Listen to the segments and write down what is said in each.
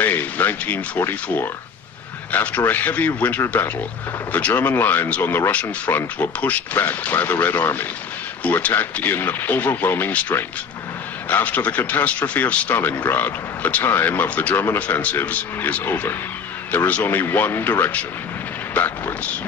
May 1944. After a heavy winter battle, the German lines on the Russian front were pushed back by the Red Army, who attacked in overwhelming strength. After the catastrophe of Stalingrad, the time of the German offensives is over. There is only one direction, backwards.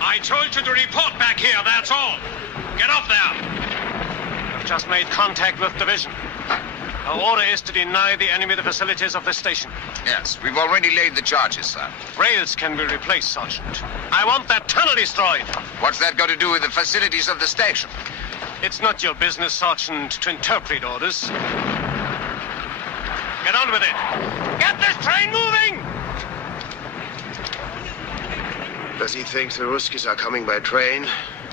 I told you to report back here, that's all. Get up there. I've just made contact with division. Our order is to deny the enemy the facilities of the station. Yes, we've already laid the charges, sir. Rails can be replaced, Sergeant. I want that tunnel destroyed. What's that got to do with the facilities of the station? It's not your business, Sergeant, to interpret orders. Get on with it. Get this train moving! Does he think the Ruskies are coming by train?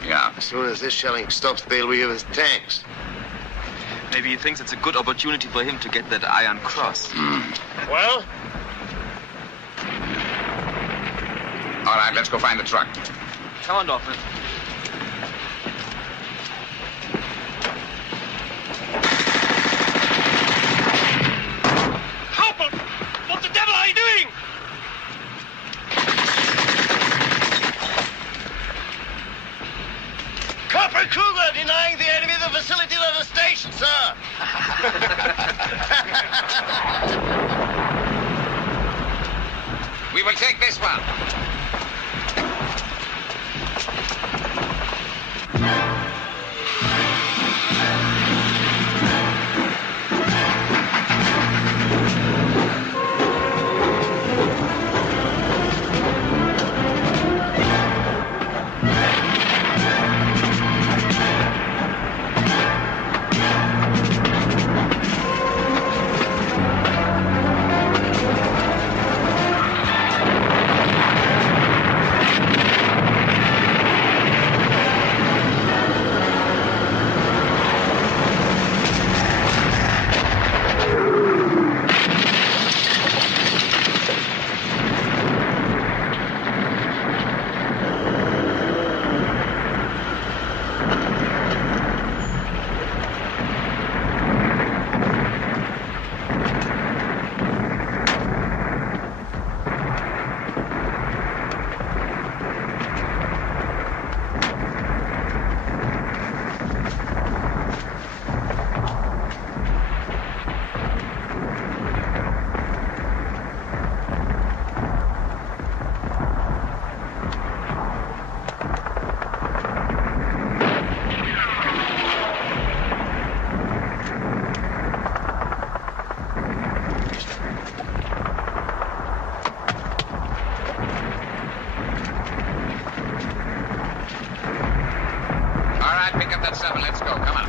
Yeah. As soon as this shelling stops, they'll be with tanks. Maybe he thinks it's a good opportunity for him to get that Iron Cross. Well? All right, let's go find the truck. Come on, Dorfman. Hauptmann! What the devil are you doing? Corporal Kruger denying the enemy the facilities of the station, sir. We will take this one. Let's go. Come on.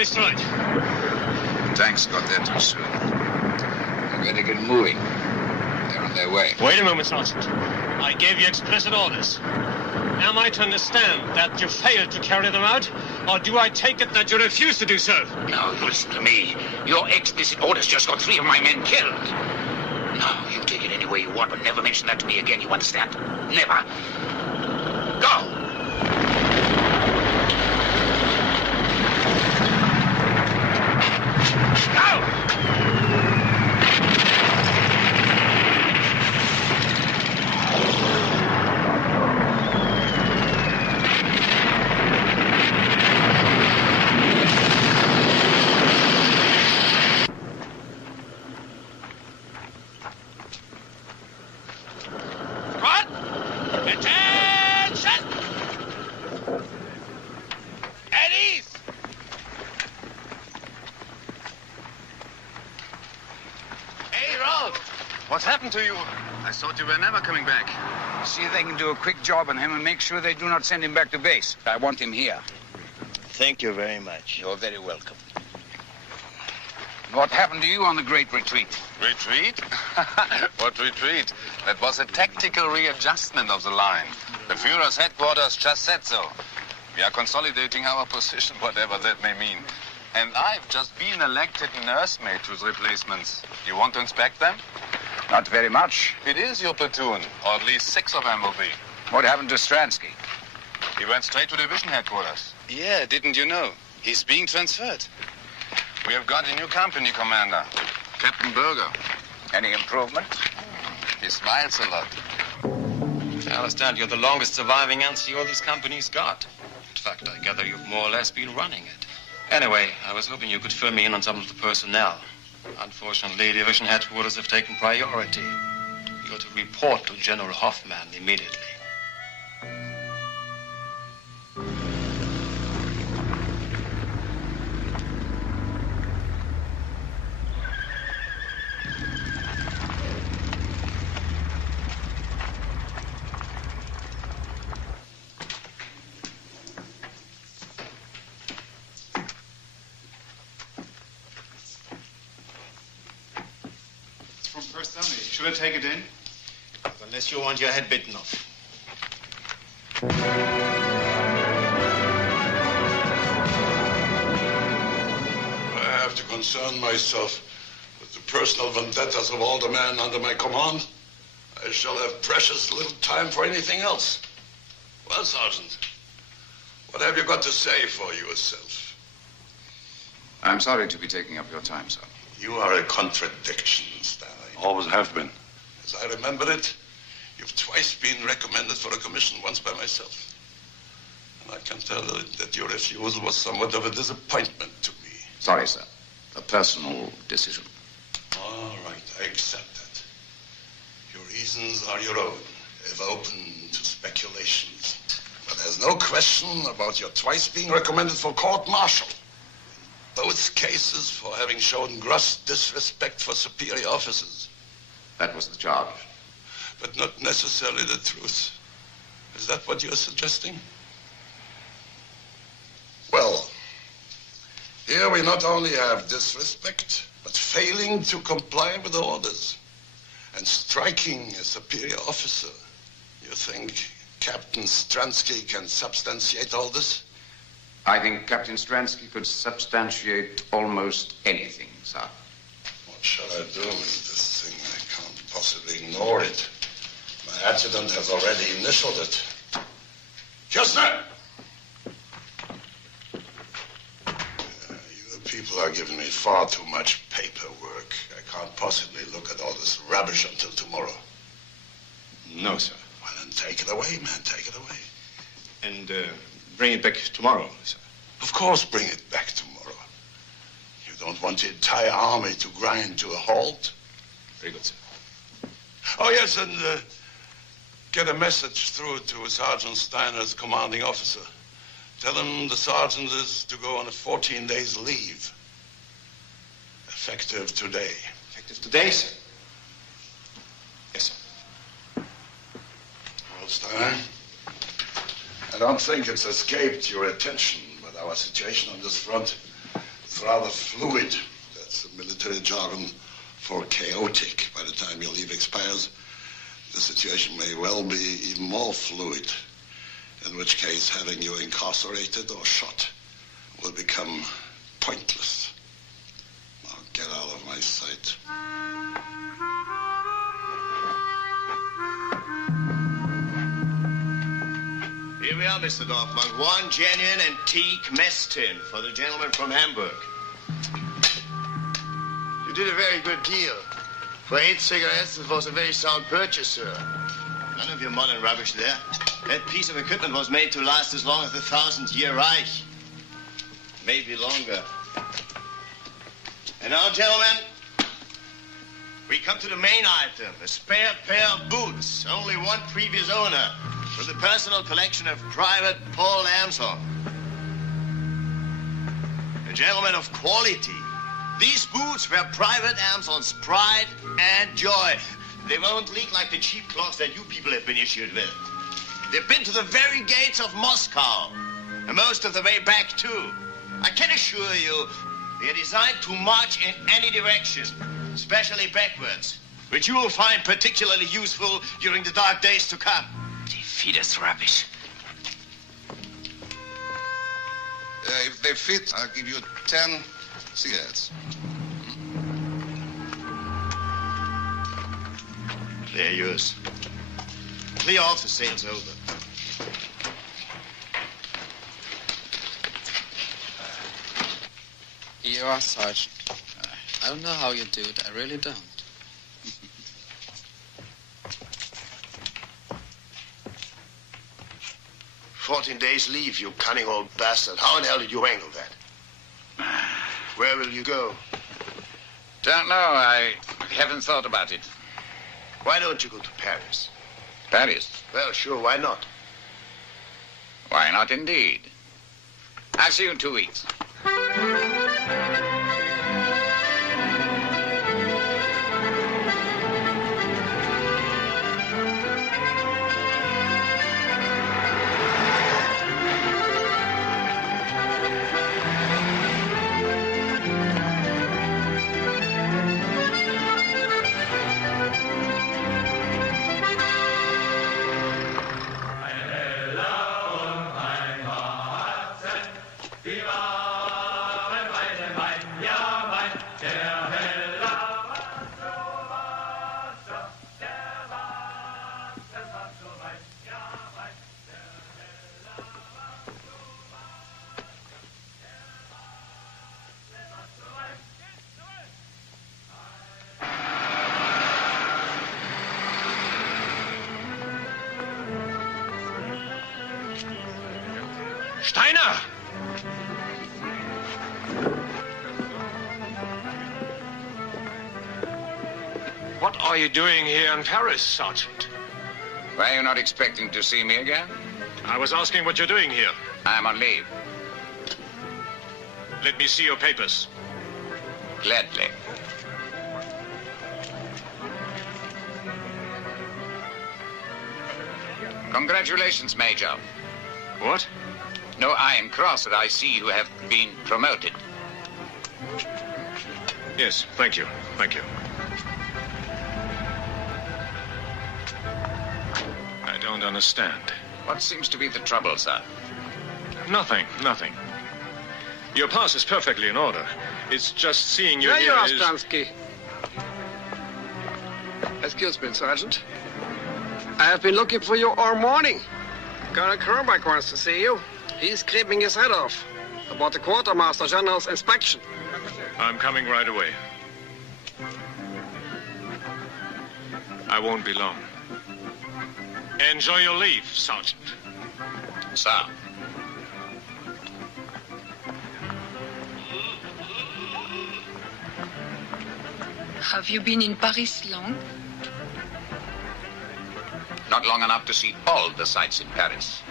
destroyed. The tanks got there too soon. We better get moving. They're on their way. Wait a moment, Sergeant. I gave you explicit orders. Am I to understand that you failed to carry them out, or do I take it that you refuse to do so? No, you listen to me. Your explicit orders just got 3 of my men killed. No, you take it any way you want, but never mention that to me again, you understand? Never. Go! What's happened to you? I thought you were never coming back. See if they can do a quick job on him and make sure they do not send him back to base. I want him here. Thank you very much. You're very welcome. What happened to you on the Great Retreat? Retreat? What retreat? That was a tactical readjustment of the line. The Führer's headquarters just said so. We are consolidating our position, whatever that may mean. And I've just been elected nursemaid to the replacements. You want to inspect them? Not very much. It is your platoon, or at least 6 of them will be. What happened to Stransky? He went straight to division headquarters. Yeah, didn't you know? He's being transferred. We have got a new company commander, Captain Berger. Any improvement? He smiles a lot. I understand you're the longest surviving NCO this company's got. In fact, I gather you've more or less been running it. Anyway, I was hoping you could fill me in on some of the personnel. Unfortunately, division headquarters have taken priority. You're to report to General Hoffman immediately. Should I take it in? Unless you want your head bitten off. I have to concern myself with the personal vendettas of all the men under my command. I shall have precious little time for anything else. Well, Sergeant, what have you got to say for yourself? I'm sorry to be taking up your time, sir. You are a contradiction, Stanley. Always have been. As I remember it, you've twice been recommended for a commission, once by myself. And I can tell that your refusal was somewhat of a disappointment to me. Sorry, sir. A personal decision. All right, I accept that. Your reasons are your own, if open to speculations. But there's no question about your twice being recommended for court-martial. Both cases for having shown gross disrespect for superior officers. That was the charge. But not necessarily the truth. Is that what you're suggesting? Well, here we not only have disrespect, but failing to comply with the orders and striking a superior officer. You think Captain Stransky can substantiate all this? I think Captain Stransky could substantiate almost anything, sir. What shall I do with this thing? I can't possibly ignore it. My adjutant has already initialed it. Kistner! You people are giving me far too much paperwork. I can't possibly look at all this rubbish until tomorrow. No, sir. Well, then take it away, man. Take it away. And bring it back tomorrow, sir. Of course, bring it back tomorrow. You don't want the entire army to grind to a halt? Very good, sir. Oh, yes, and get a message through to Sergeant Steiner's commanding officer. Tell him the sergeant is to go on a 14 days leave. Effective today. Effective today, sir? Yes, sir. Well, Steiner, I don't think it's escaped your attention, but our situation on this front It's rather fluid. That's the military jargon for chaotic. By the time your leave expires, the situation may well be even more fluid, in which case having you incarcerated or shot will become pointless. Now get out of my sight. Here we are, Mr. Dorfman. One genuine antique mess tin for the gentleman from Hamburg. You did a very good deal. For 8 cigarettes, it was a very sound purchase, sir. None of your modern rubbish there. That piece of equipment was made to last as long as the 1000-year Reich. Maybe longer. And now, gentlemen, we come to the main item, a spare pair of boots. Only one previous owner. From the personal collection of Private Paul Amson. A gentleman of quality. These boots were Private Amson's pride and joy. They won't leak like the cheap clogs that you people have been issued with. They've been to the very gates of Moscow, and most of the way back, too. I can assure you, they are designed to march in any direction, especially backwards, which you will find particularly useful during the dark days to come. Feed us rubbish. If they fit, I'll give you 10 cigarettes. They're yours. Clear off, the sale's over. You are, Sergeant. I don't know how you do it. I really don't. 14 days leave, you cunning old bastard. How in hell did you angle that? Where will you go? Don't know. I haven't thought about it. Why don't you go to Paris? Paris? Well, sure, why not? Why not, indeed? I'll see you in 2 weeks. Steiner! What are you doing here in Paris, Sergeant? Were you not expecting to see me again? I was asking what you're doing here. I'm on leave. Let me see your papers. Gladly. Congratulations, Major. What? No Iron Cross that I see you have been promoted. Yes, thank you. Thank you. I don't understand. What seems to be the trouble, sir? Nothing, nothing. Your pass is perfectly in order. It's just seeing you There here you are, is... Stransky. Excuse me, Sergeant. I have been looking for you all morning. Colonel Kronbach wants to see you. He's scraping his head off about the Quartermaster General's inspection. I'm coming right away. I won't be long. Enjoy your leave, Sergeant. Sir. Have you been in Paris long? Not long enough to see all the sights in Paris.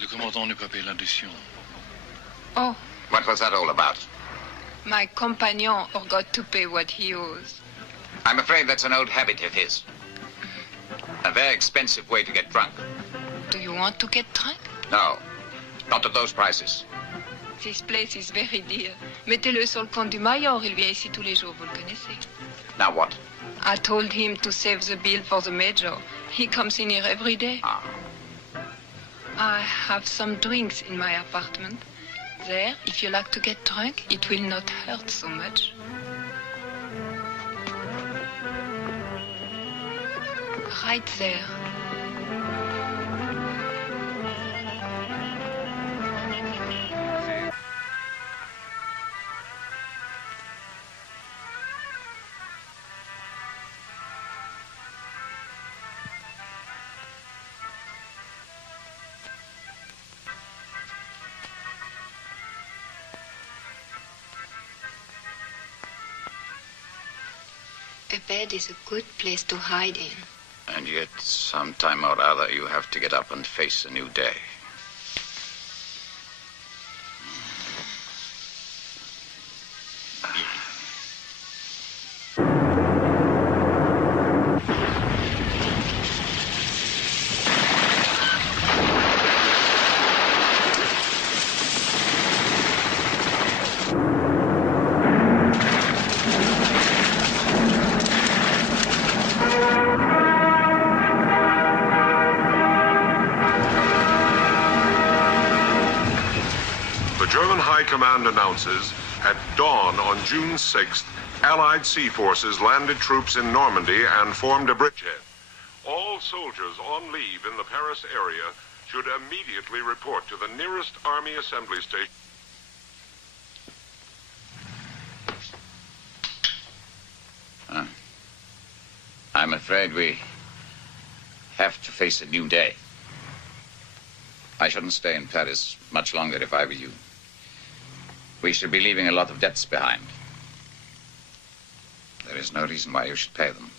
Le commandant ne peut payer l'addition. Oh, What was that all about? my compagnon forgot to pay what he owes. I'm afraid that's an old habit of his. A very expensive way to get drunk. Do you want to get drunk? No, not at those prices. This place is very dear. Mettez-le sur le compte du Mayor. Il vient ici tous les jours, vous le connaissez. Now what? I told him to save the bill for the Major. He comes in here every day. Ah. I have some drinks in my apartment. There, if you like to get drunk, it will not hurt so much. Right there. A bed is a good place to hide in. And yet, sometime or other, you have to get up and face a new day. Command announces, at dawn on June 6th, Allied sea forces landed troops in Normandy and formed a bridgehead. All soldiers on leave in the Paris area should immediately report to the nearest Army assembly station. I'm afraid we have to face a new day. I shouldn't stay in Paris much longer if I were you. We should be leaving a lot of debts behind. There is no reason why you should pay them.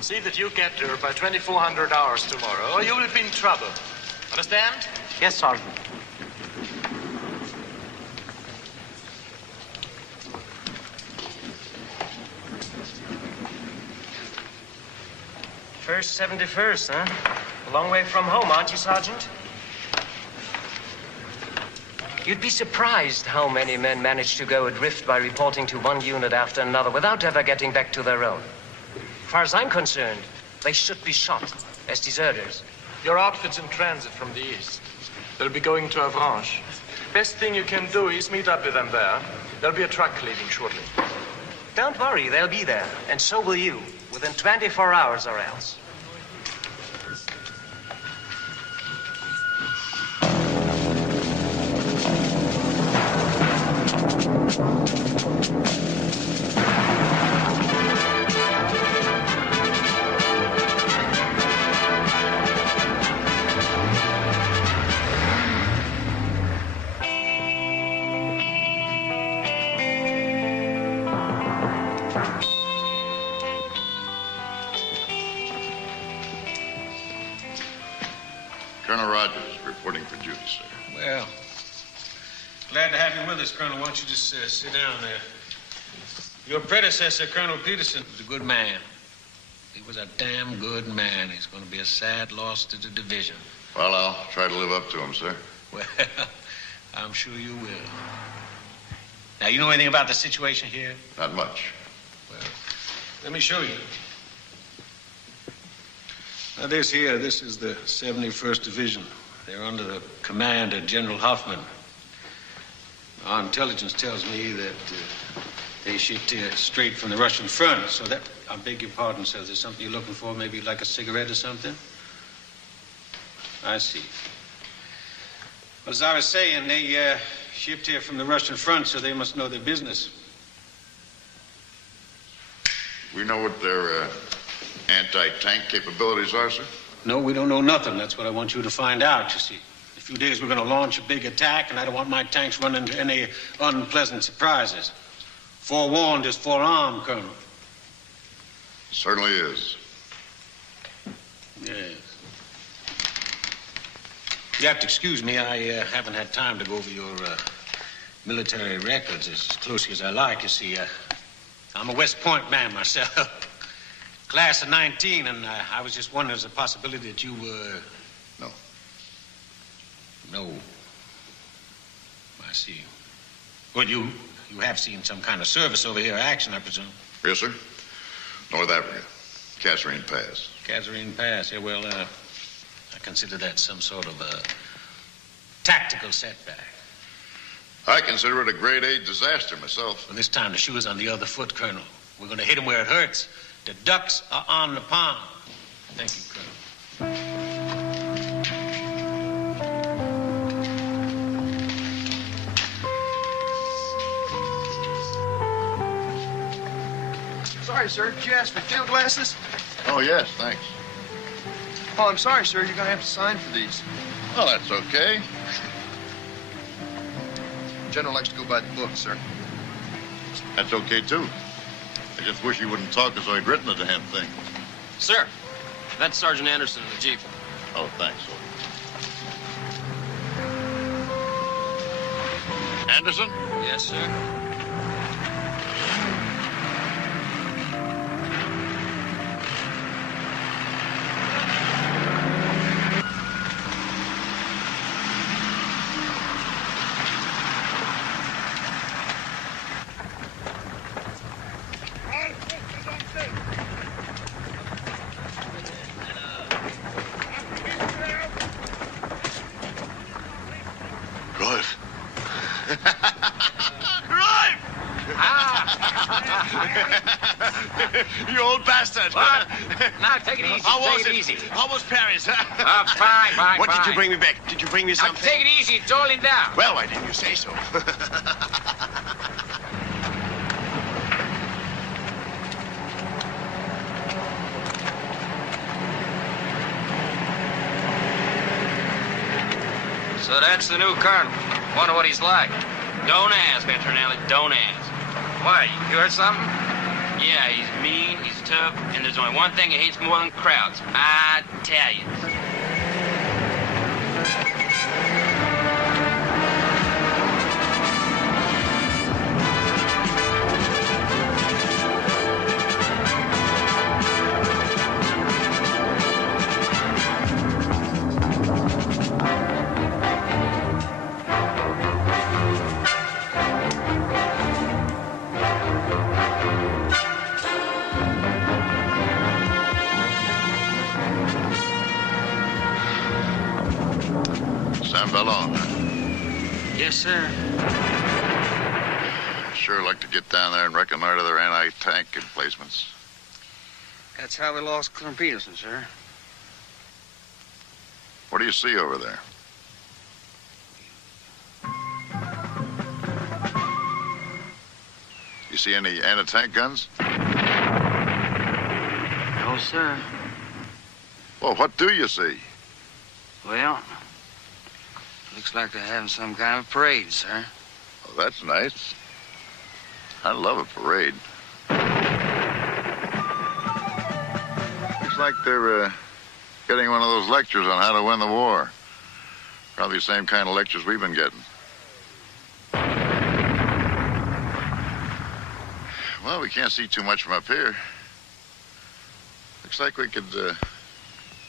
See that you get her by 2400 hours tomorrow, or you will be in trouble. Understand? Yes, Sergeant. First 71st, huh? A long way from home, aren't you, Sergeant? You'd be surprised how many men manage to go adrift by reporting to one unit after another without ever getting back to their own. As far as I'm concerned, they should be shot as deserters. Your outfit's in transit from the east. They'll be going to Avranches. Best thing you can do is meet up with them there. There'll be a truck leaving shortly. Don't worry, they'll be there. And so will you, within 24 hours or else. Colonel Rogers reporting for duty, sir. Well, glad to have you with us, Colonel. Why don't you just sit down there? Your predecessor, Colonel Peterson, was a good man. He was a damn good man. He's going to be a sad loss to the division. Well, I'll try to live up to him, sir. Well, I'm sure you will. Now, you know anything about the situation here? Not much. Well, let me show you. Now, this is the 71st Division. They're under the command of General Hoffman. Our intelligence tells me that they shipped here straight from the Russian front, so that, I beg your pardon, sir, there's something you're looking for, maybe like a cigarette or something? I see. Well, as I was saying, they shipped here from the Russian front, so they must know their business. We know what their anti-tank capabilities are, sir? No, we don't know nothing. That's what I want you to find out, you see. In a few days, we're going to launch a big attack, and I don't want my tanks running into any unpleasant surprises. Forewarned is forearmed, Colonel. Certainly is. Yes. You have to excuse me. I haven't had time to go over your military records as closely as I like. You see, I'm a West Point man myself. Class of 19, and I was just wondering, there's a possibility that you were... No. No. I see. Well, you have seen some kind of service over here, action, I presume. Yes, sir. North Africa. Kasserine Pass. Kasserine Pass. Yeah, well, I consider that some sort of a tactical setback. I consider it a grade A disaster myself. Well, this time the shoe is on the other foot, Colonel. We're going to hit him where it hurts. The ducks are on the pond. Thank you, Colonel. Sorry, sir. Did you ask for field glasses? Oh, yes, thanks. Oh, I'm sorry, sir. You're going to have to sign for these. Oh, that's okay. General likes to go by the book, sir. That's okay, too. I just wish he wouldn't talk as though he'd written the damn thing. Sir, that's Sergeant Anderson in the Jeep. Oh, thanks. Anderson? Yes, sir. You old bastard. What? Now, take it easy. How was Paris? Fine. What did you bring me back? Did you bring me something? Now, take it easy. It's all in down. Well, why didn't you say so? So that's the new colonel. Wonder what he's like. Don't ask, Petronelli. Don't ask. Why? You heard something? Yeah, he's mean, he's tough, and there's only one thing he hates more than crowds. Italians. Yes, sir. Sure like to get down there and reconnoiter their anti-tank emplacements. That's how we lost Colonel Peterson, sir. What do you see over there? You see any anti-tank guns? No, sir. Well, what do you see? Well, looks like they're having some kind of parade, sir. Oh, that's nice. I love a parade. Looks like they're getting one of those lectures on how to win the war. Probably the same kind of lectures we've been getting. Well, we can't see too much from up here. Looks like we could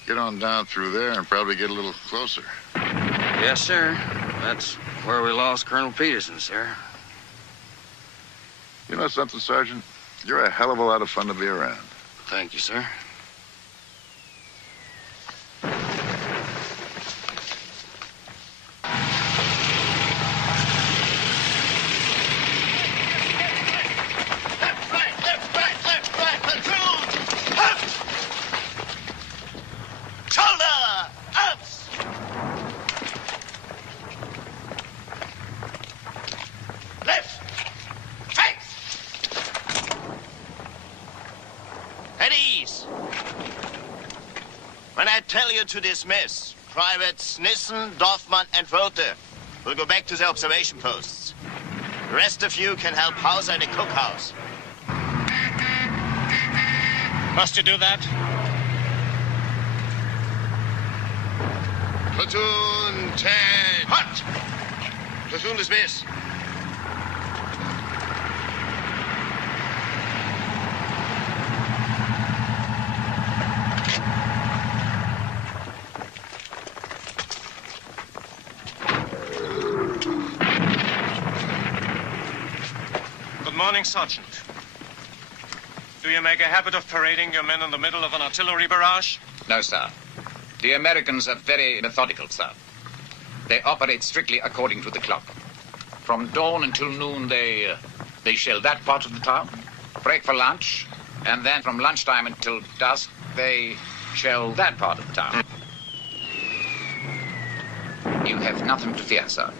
get on down through there and probably get a little closer. Yes, sir. That's where we lost Colonel Peterson, sir. You know something, Sergeant? You're a hell of a lot of fun to be around. Thank you, sir. To dismiss. Privates Nissen, Dorfman, and Rothe will go back to their observation posts. The rest of you can help Hauser in the cookhouse. Must you do that? Platoon 10. Hot! Platoon dismiss. morning, Sergeant. Do you make a habit of parading your men in the middle of an artillery barrage? No, sir. The Americans are very methodical, sir. They operate strictly according to the clock. From dawn until noon, they shell that part of the town, break for lunch, and then from lunchtime until dusk, they shell that part of the town. You have nothing to fear, sir.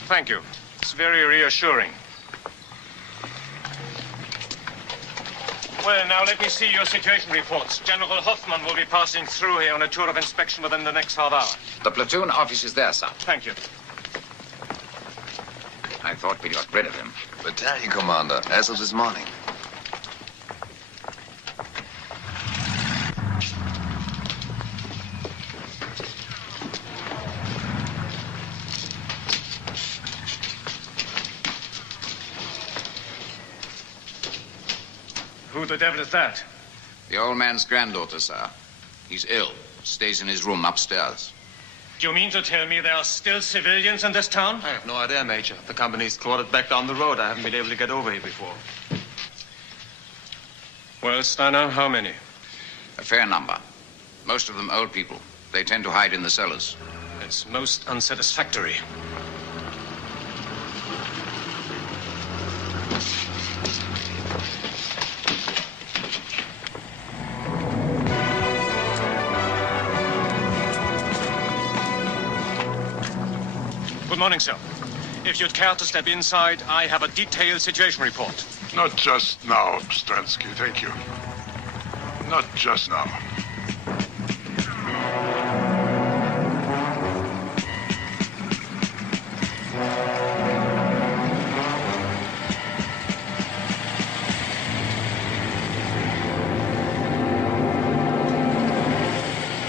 Thank you. It's very reassuring. Well, now let me see your situation reports. General Hoffman will be passing through here on a tour of inspection within the next half hour. The platoon office is there, sir. Thank you. I thought we got rid of him. Battalion commander, as of this morning. Who the devil is that? The old man's granddaughter, sir. He's ill. Stays in his room upstairs. Do you mean to tell me there are still civilians in this town? I have no idea, Major. The company's quartered back down the road. I haven't been able to get over here before. Well, Steiner, how many? A fair number. Most of them old people. They tend to hide in the cellars. It's most unsatisfactory. Good morning, sir. If you'd care to step inside, I have a detailed situation report. Not just now, Stransky, thank you. Not just now.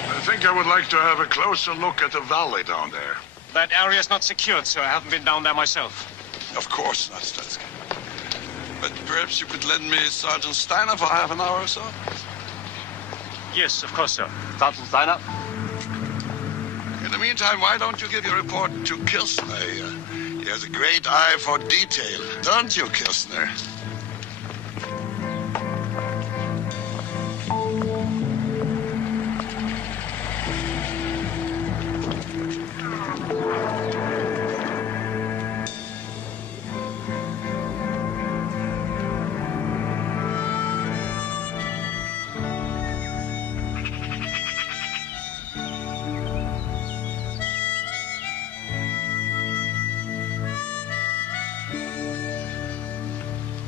I think I would like to have a closer look at the valley down there. That area is not secured, sir. I haven't been down there myself. Of course not, Stransky. But perhaps you could lend me Sergeant Steiner for half an hour or so? Yes, of course, sir. Sergeant Steiner? In the meantime, why don't you give your report to Kirchner? He has a great eye for detail, don't you, Kirchner?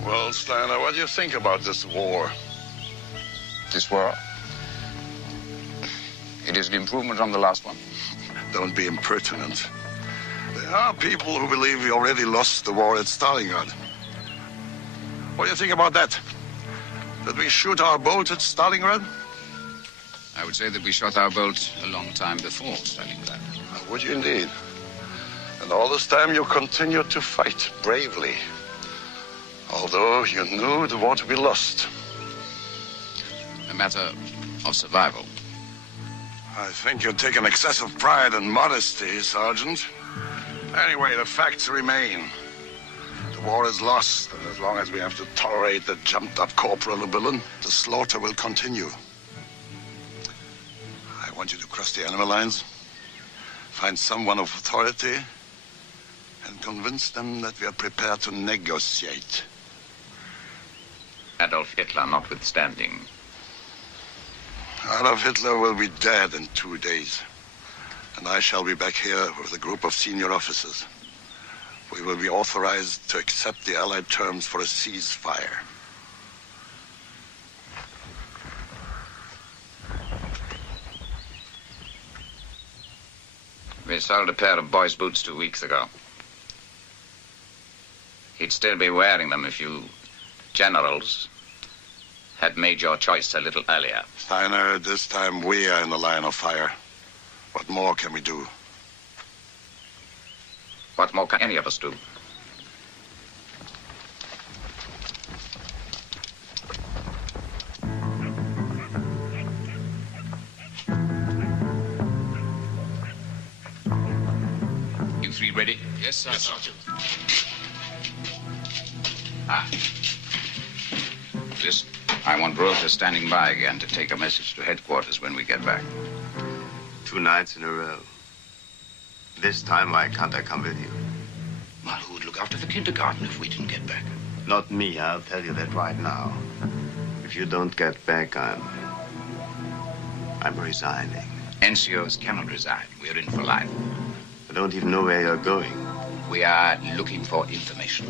Well, Steiner, what do you think about this war? This war? It is an improvement from the last one. Don't be impertinent. There are people who believe we already lost the war at Stalingrad. What do you think about that? Did we shoot our boat at Stalingrad? I would say that we shot our bolt a long time before Stalingrad. Would you indeed? And all this time you continued to fight bravely. Although you knew the war to be lost. A matter of survival. I think you take an excessive pride and modesty, Sergeant. Anyway, the facts remain. The war is lost, and as long as we have to tolerate the jumped-up Corporal Lubilin, the slaughter will continue. I want you to cross the enemy lines, find someone of authority, and convince them that we are prepared to negotiate. Adolf Hitler notwithstanding. Adolf Hitler will be dead in 2 days. And I shall be back here with a group of senior officers. We will be authorized to accept the Allied terms for a ceasefire. We sold a pair of boys' boots 2 weeks ago. He'd still be wearing them if you generals had made your choice a little earlier. Steiner, this time we are in the line of fire. What more can we do? What more can any of us do? You three ready? Yes, sir. Yes, Sergeant. Listen, I want Rota standing by again to take a message to headquarters when we get back. 2 nights in a row. This time, why can't I come with you? Well, who would look after the kindergarten if we didn't get back? Not me, I'll tell you that right now. If you don't get back, I'm resigning. NCOs cannot resign. We're in for life. I don't even know where you're going. We are looking for information.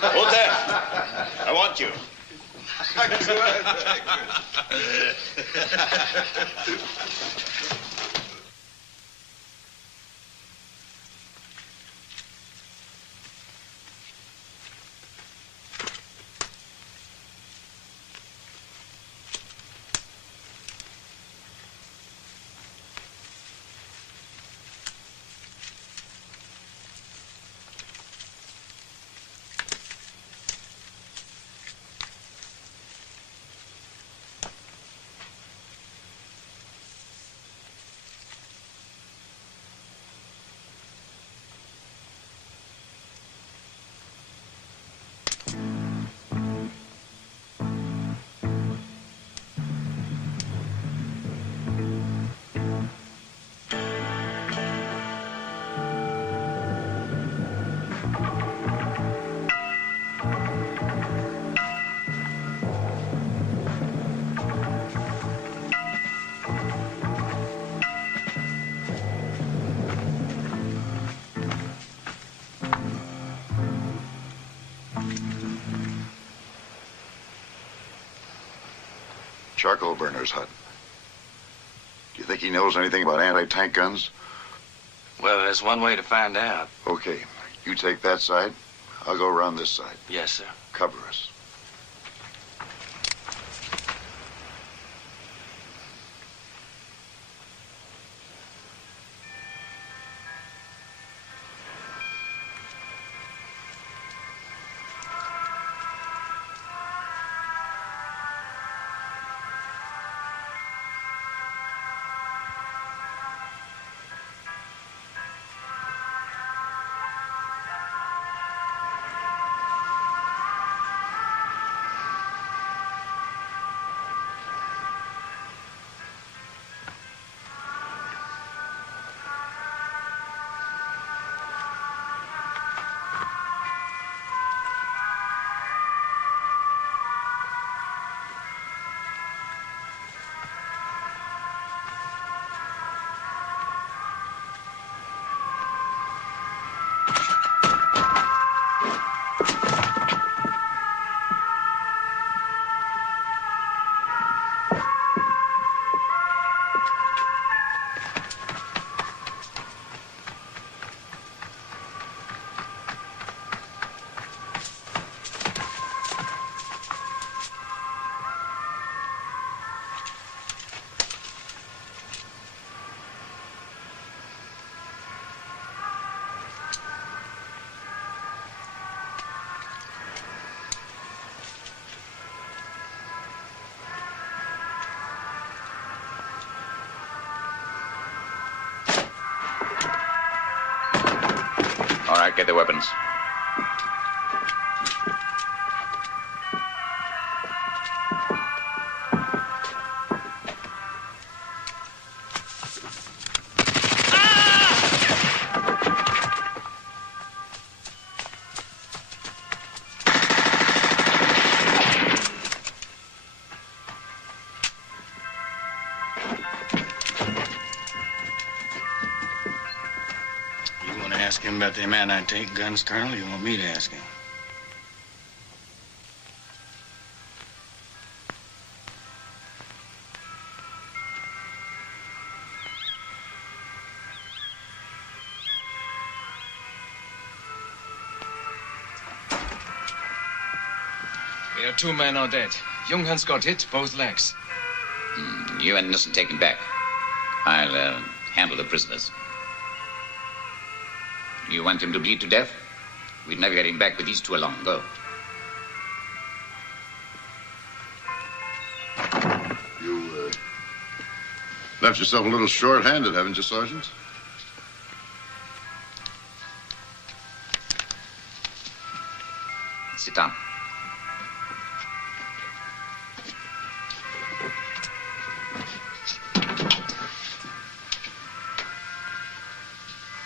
Hold there. I want you. Charcoal burner's hut. Do you think he knows anything about anti-tank guns? Well, there's one way to find out. Okay, you take that side. I'll go around this side. Yes, sir. Cover us. All right, get the weapons. Ask him about them anti-tank guns, Colonel. You want me to ask him? There are 2 men are dead. Junghans got hit, both legs. You and Nielsen take him back. I'll handle the prisoners. You want him to bleed to death? We'd never get him back with these 2 along. Go. Left yourself a little short-handed, haven't you, Sergeant? Sit down.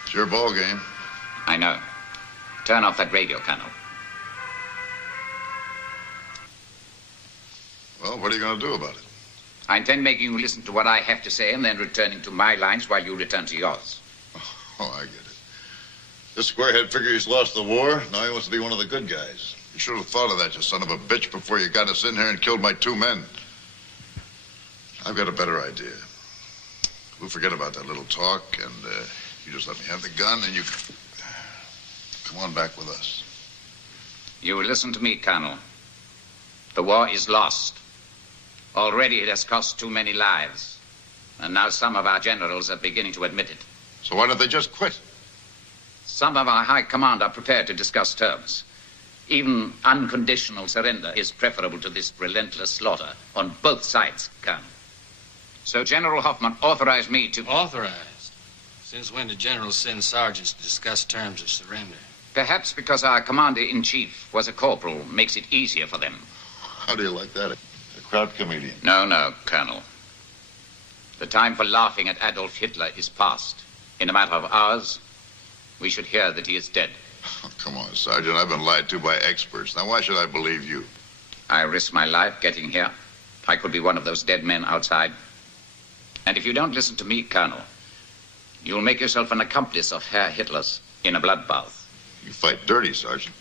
It's your ball game. I know. Turn off that radio, Colonel. Well, what are you going to do about it? I intend making you listen to what I have to say and then returning to my lines while you return to yours. Oh, I get it. This squarehead figure he's lost the war. Now he wants to be one of the good guys. You should have thought of that, you son of a bitch, before you got us in here and killed my 2 men. I've got a better idea. We'll forget about that little talk, and you just let me have the gun, and you come on back with us. You will listen to me, Colonel. The war is lost. Already it has cost too many lives. And now some of our generals are beginning to admit it. So why don't they just quit? Some of our high command are prepared to discuss terms. Even unconditional surrender is preferable to this relentless slaughter on both sides, Colonel. So General Hoffman authorized me to... Authorized? Since when did generals send sergeants to discuss terms of surrender? Perhaps because our commander-in-chief was a corporal makes it easier for them. How do you like that? A crowd comedian. No, Colonel. The time for laughing at Adolf Hitler is past. In a matter of hours, we should hear that he is dead. Oh, come on, Sergeant. I've been lied to by experts. Now, why should I believe you? I risked my life getting here. I could be one of those dead men outside. And if you don't listen to me, Colonel, you'll make yourself an accomplice of Herr Hitler's in a bloodbath. You fight dirty, Sergeant.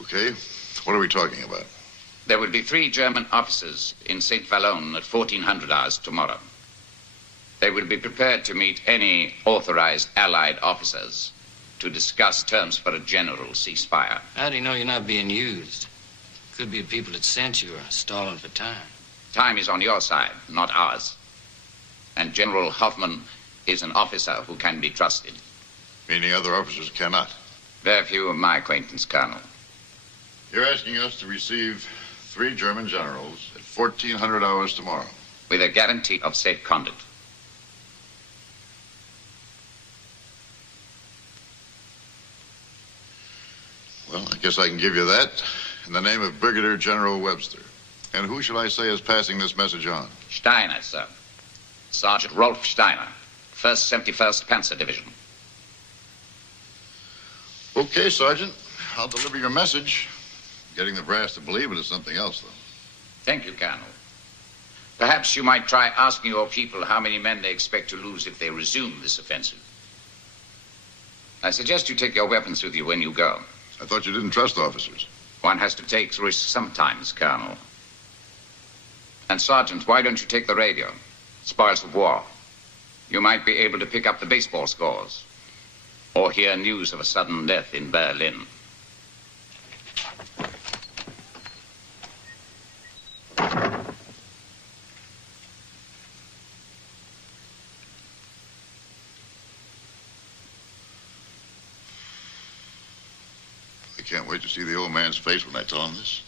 Okay, what are we talking about? There will be 3 German officers in St. Vallon at 1400 hours tomorrow. They will be prepared to meet any authorized Allied officers to discuss terms for a general ceasefire. How do you know you're not being used? Could be people that sent you are stalling for time. Time is on your side, not ours. And General Hoffman is an officer who can be trusted. Meaning other officers cannot? Very few of my acquaintance, Colonel. You're asking us to receive 3 German generals at 1400 hours tomorrow. With a guarantee of safe conduct. Well, I guess I can give you that in the name of Brigadier General Webster. And who shall I say is passing this message on? Steiner, sir. Sergeant Rolf Steiner, 1st 71st Panzer Division. Okay, Sergeant. I'll deliver your message. Getting the brass to believe it is something else, though. Thank you, Colonel. Perhaps you might try asking your people how many men they expect to lose if they resume this offensive. I suggest you take your weapons with you when you go. I thought you didn't trust officers. One has to take risks sometimes, Colonel. And, Sergeant, why don't you take the radio? Spoils of war. You might be able to pick up the baseball scores. Or hear news of a sudden death in Berlin. I can't wait to see the old man's face when I tell him this.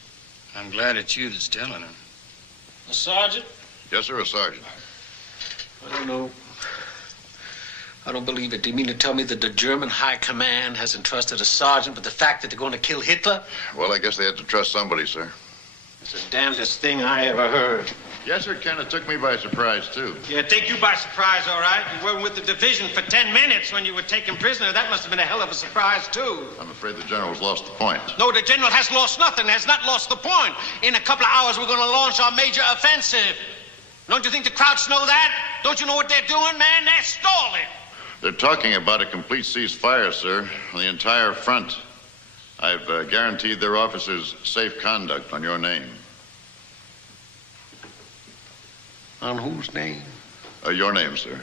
I'm glad it's you that's telling him. A sergeant? Yes, sir, a sergeant. I don't know. I don't believe it. Do you mean to tell me that the German High Command has entrusted a sergeant with the fact that they're going to kill Hitler? Well, I guess they had to trust somebody, sir. It's the damnedest thing I ever heard. Yes, sir, it kind of took me by surprise, too. Yeah, take you by surprise, all right. You were with the division for 10 minutes when you were taken prisoner. That must have been a hell of a surprise, too. I'm afraid the general's lost the point. No, the general has lost nothing, has not lost the point. In a couple of hours, we're going to launch our major offensive. Don't you think the Krauts know that? Don't you know what they're doing, man? They're stalling. They're talking about a complete ceasefire, sir, on the entire front. I've guaranteed their officers safe conduct on your name. On whose name? Your name, sir.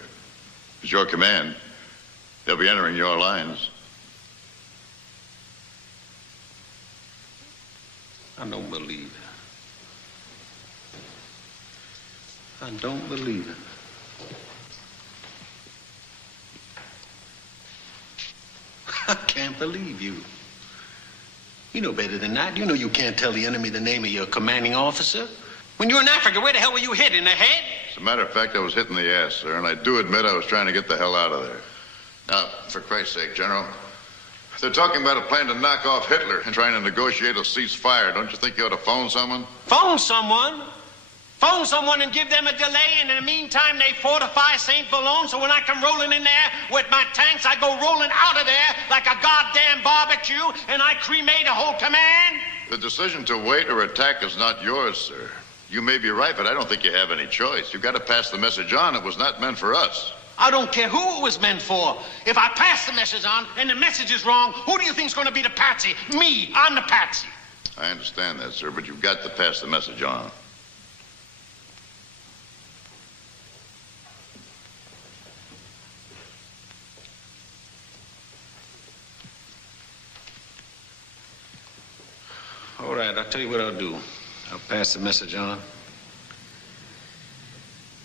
It's your command. They'll be entering your lines. I don't believe it. I don't believe it. I can't believe you. You know better than that. You know you can't tell the enemy the name of your commanding officer. When you were in Africa, where the hell were you hit? In the head? As a matter of fact, I was hitting the ass, sir, and I do admit I was trying to get the hell out of there. Now, for Christ's sake, General, they're talking about a plan to knock off Hitler and trying to negotiate a ceasefire. Don't you think you ought to phone someone? Phone someone? Phone someone and give them a delay, and in the meantime, they fortify St. Boulogne, so when I come rolling in there with my tanks, I go rolling out of there like a goddamn barbecue, and I cremate a whole command? The decision to wait or attack is not yours, sir. You may be right, but I don't think you have any choice. You've got to pass the message on. It was not meant for us. I don't care who it was meant for. If I pass the message on and the message is wrong, who do you think's going to be the patsy? Me. I'm the patsy. I understand that, sir, but you've got to pass the message on. All right, I'll tell you what I'll do. I'll pass the message on.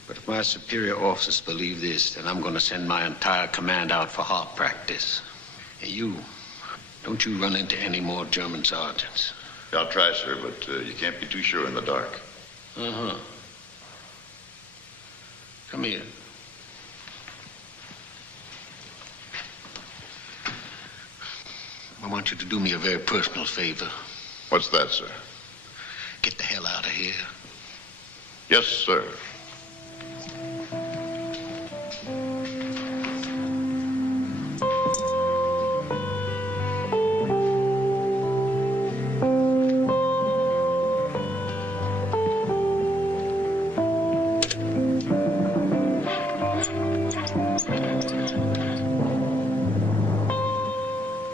But if my superior officers believe this, then I'm going to send my entire command out for hard practice. And you, don't you run into any more German sergeants. I'll try, sir, but you can't be too sure in the dark. Uh-huh. Come here. I want you to do me a very personal favor. What's that, sir? Get the hell out of here. Yes, sir.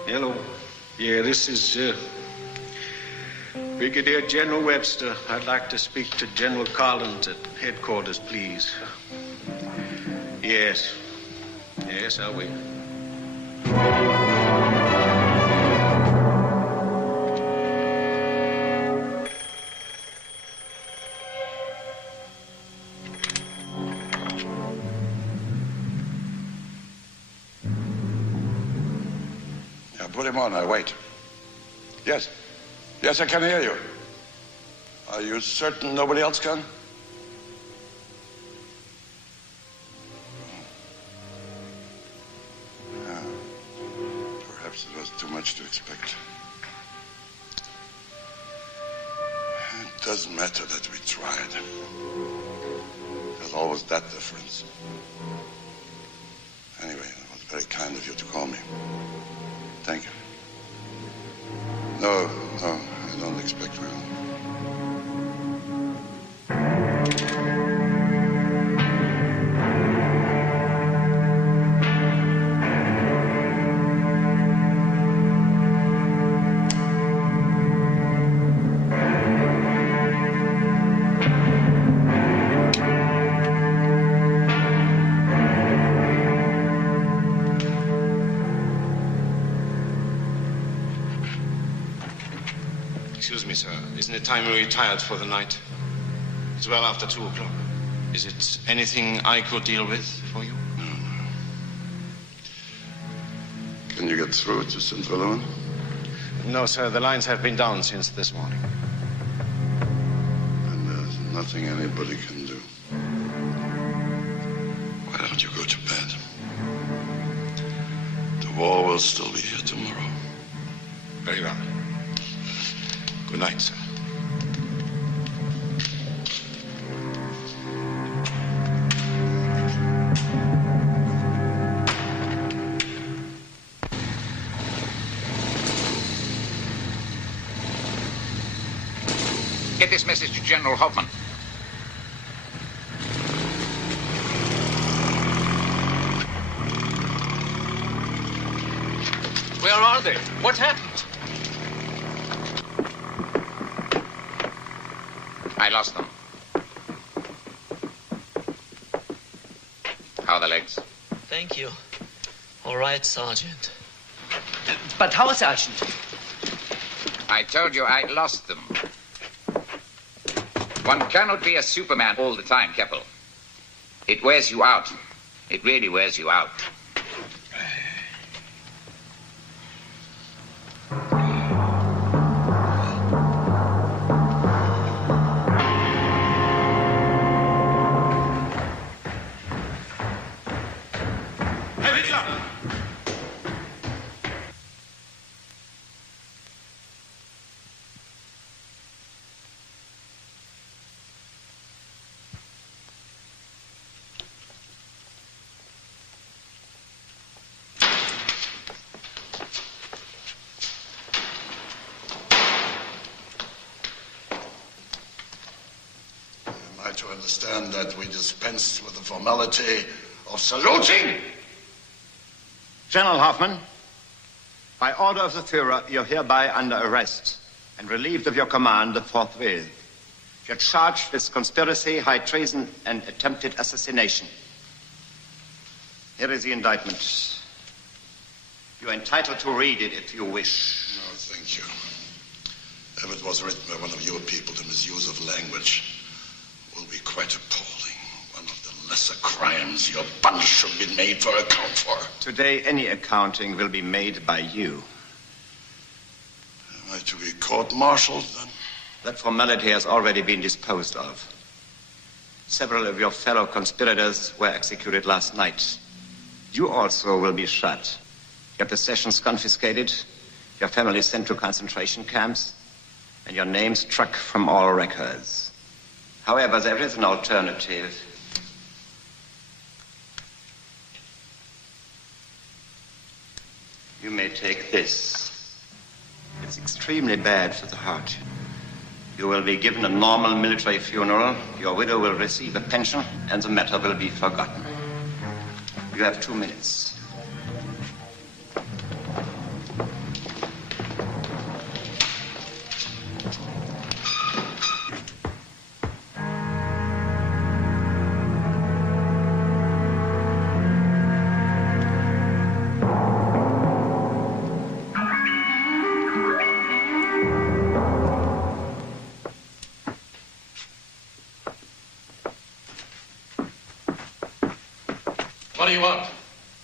Hello. Yeah, this is, Brigadier General Webster. I'd like to speak to General Collins at headquarters, please. Yes. Yes, I'll wait. Yeah, put him on. I wait. Yes. Yes, I can hear you. Are you certain nobody else can? Yeah. Perhaps it was too much to expect. It doesn't matter that we tried. There's always that difference. Anyway, it was very kind of you to call me. Thank you. No, I don't expect we will. Excuse me, sir. Isn't it time we retired for the night? It's well after 2 o'clock. Is it anything I could deal with for you? Can you get through to St. Boulogne? No, sir. The lines have been down since this morning. And there's nothing anybody can do. Why don't you go to bed? The war will still be here tomorrow. Very well. Good night, sir. Get this message to General Hoffman. Where are they? What happened? I lost them. How are the legs? Thank you. All right, Sergeant. But how, Sergeant? I told you I lost them. One cannot be a Superman all the time, Keppel. It wears you out. It really wears you out. to understand that we dispense with the formality of saluting? General Hoffman, by order of the Führer, you're hereby under arrest and relieved of your command forthwith. You're charged with conspiracy, high treason, and attempted assassination. Here is the indictment. You're entitled to read it if you wish. No, thank you. If it was written by one of your people, the misuse of language will be quite appalling. One of the lesser crimes your bunch should be made for account for. Today, any accounting will be made by you. Am I to be court-martialed, then? That formality has already been disposed of. Several of your fellow conspirators were executed last night. You also will be shot. Your possessions confiscated, your family sent to concentration camps, and your name struck from all records. However, there is an alternative. You may take this. It's extremely bad for the heart. You will be given a normal military funeral, your widow will receive a pension, and the matter will be forgotten. You have 2 minutes. What do you want?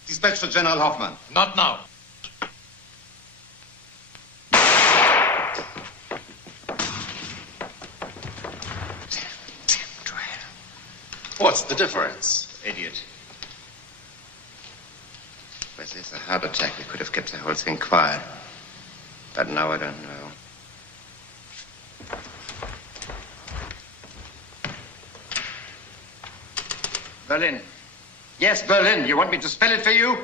Dispatch to General Hoffman. Not now. What's the difference? Idiot. With this, a heart attack, we could have kept the whole thing quiet. But now I don't know. Berlin. Yes, Berlin. You want me to spell it for you?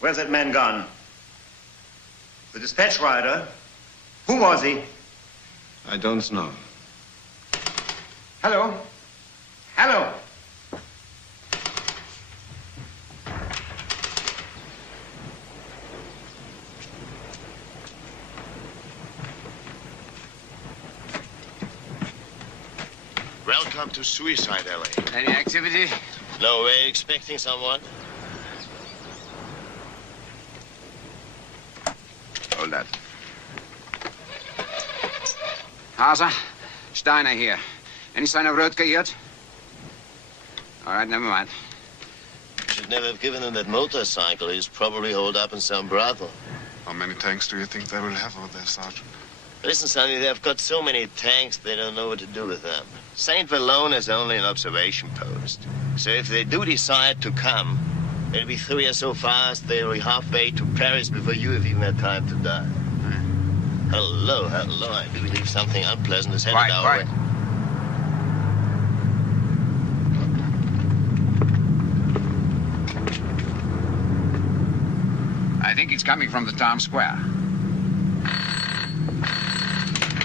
Where's that man gone? The dispatch rider? Who was he? I don't know. Hello? Hello? Welcome to Suicide Alley. Any activity? No way, expecting someone? Hold that. Hauser, Steiner here. Any sign of Rödke yet? All right, never mind. Should never have given him that motorcycle. He's probably holed up in some brothel. How many tanks do you think they will have over there, Sergeant? Listen, Sonny, they've got so many tanks, they don't know what to do with them. St. Valone is only an observation post. So if they do decide to come, it'll be 3 or so fast, they'll be halfway to Paris before you have even had time to die. Hello, hello. I do believe something unpleasant is headed our way. I think he's coming from the town square.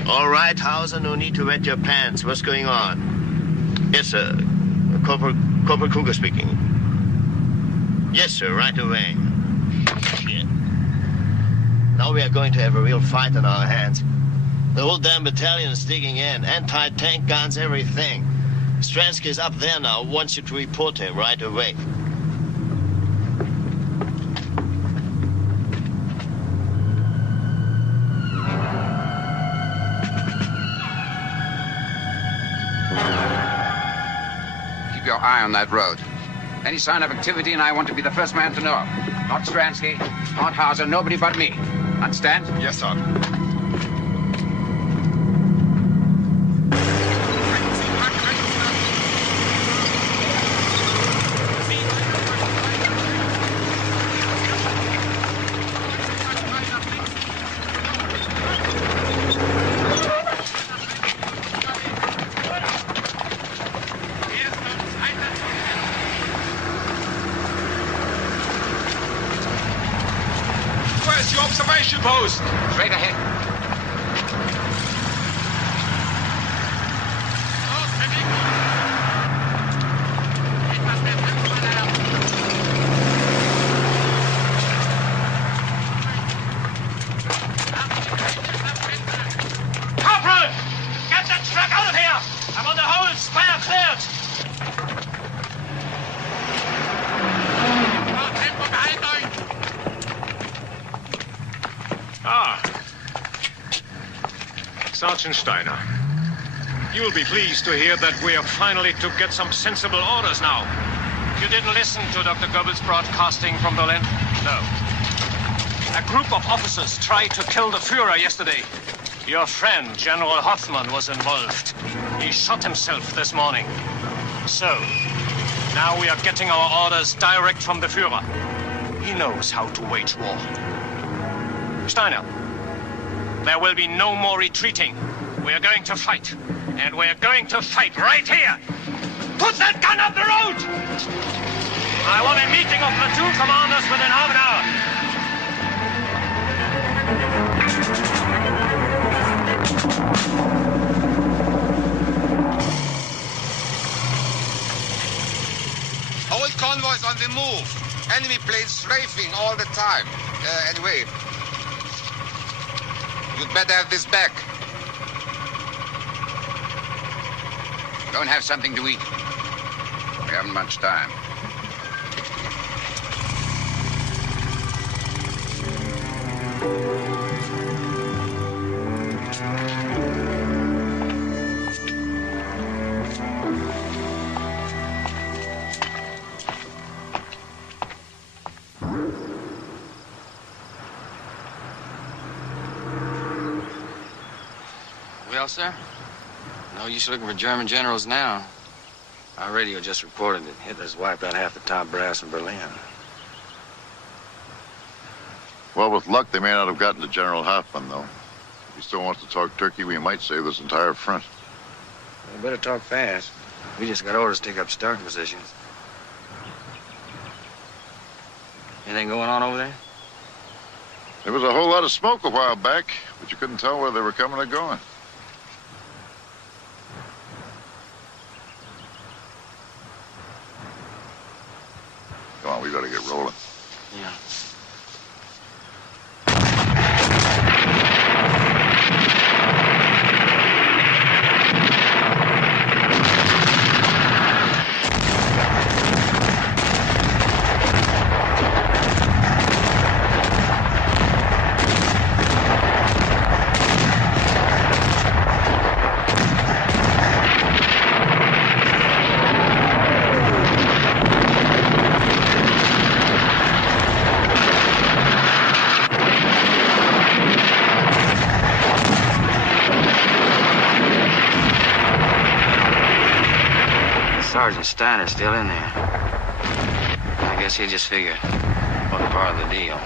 All right, Hauser, no need to wet your pants. What's going on? Yes, sir. Corporal Kruger speaking. Yes, sir, right away. Shit. Now we are going to have a real fight on our hands. The whole damn battalion is digging in. Anti-tank guns, everything. Stransky is up there now. Wants you to report him right away. Keep your eye on that road. Any sign of activity, and I want to be the first man to know. Not Stransky, not Hauser, nobody but me. Understand? Yes, sir. Where's your observation post? Straight ahead. Sergeant Steiner, you'll be pleased to hear that we are finally to get some sensible orders now. You didn't listen to Dr. Goebbels' broadcasting from Berlin? No. A group of officers tried to kill the Führer yesterday. Your friend, General Hoffmann, was involved. He shot himself this morning. So, now we are getting our orders direct from the Führer. He knows how to wage war. Steiner, there will be no more retreating. We are going to fight. And we are going to fight right here. Put that gun up the road! I want a meeting of platoon commanders within half an hour. Whole convoys on the move. Enemy planes strafing all the time. Anyway, you'd better have this back. Go and have something to eat. We haven't much time. Well, sir? No use looking for German generals now. Our radio just reported that Hitler's wiped out half the top brass in Berlin. Well, with luck, they may not have gotten to General Hoffmann, though. If he still wants to talk turkey, we might save this entire front. We better talk fast. We just got orders to take up starting positions. Anything going on over there? There was a whole lot of smoke a while back, but you couldn't tell where they were coming or going. Come on, we gotta get rolling. Yeah. Sergeant Steiner's still in there. I guess he just figured what part of the deal.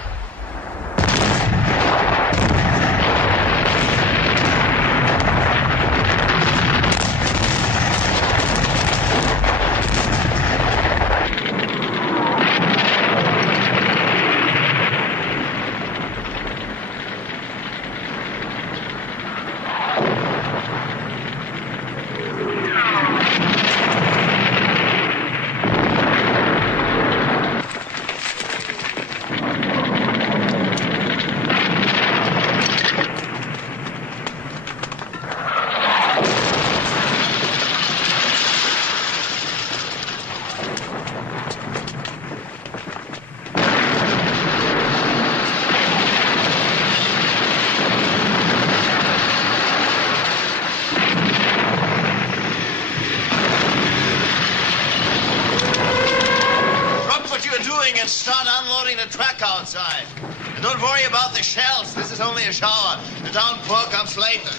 And start unloading the truck outside. And don't worry about the shells. This is only a shower. The downpour comes later.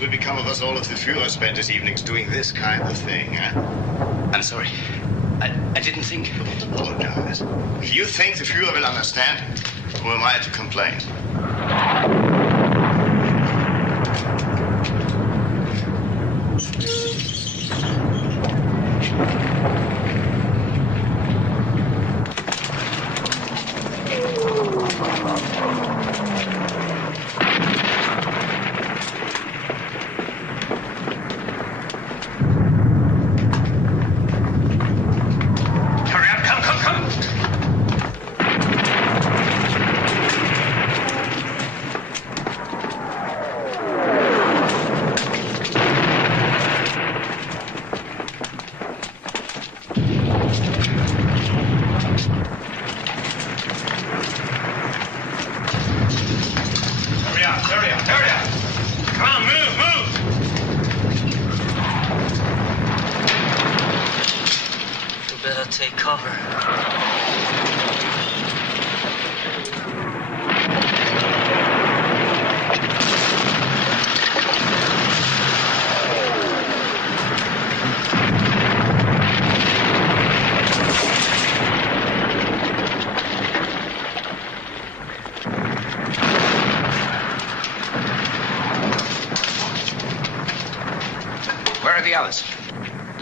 Would become of us all if the Führer spent his evenings doing this kind of thing, huh? I'm sorry. I didn't think. Don't apologize. If you think the Führer will understand, who am I to complain?